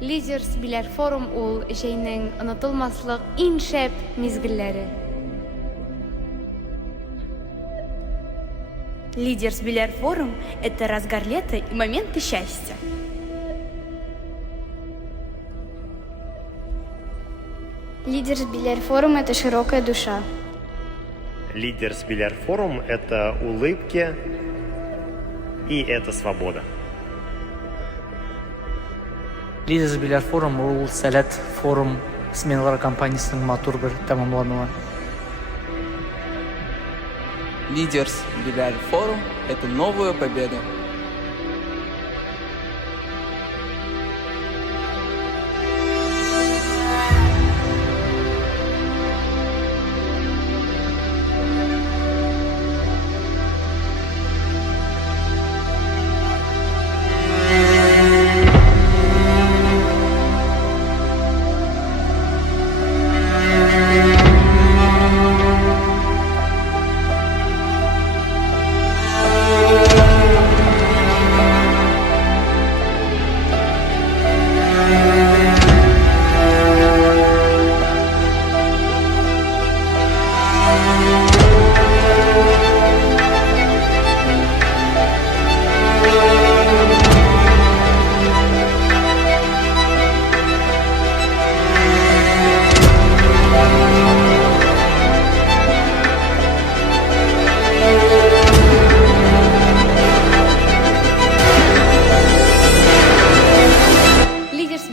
Leaders Biler Forum ул җәйнең онытылмаслык иң шәп мизгелләре. Лидерс Билер Форум – это разгар лета и моменты счастья. Лидерс Билер Форум – это широкая душа. Лидерс Билер Форум – это улыбки и это свобода. Лидерс Билер Форум ул сәләт форум сменалар компаниясының матур бер тәмамлануы. Лидерс Билер Форум – это новая победа.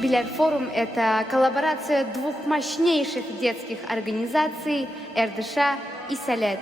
Билер Форум – это коллаборация двух мощнейших детских организаций РДШ и Сәләт.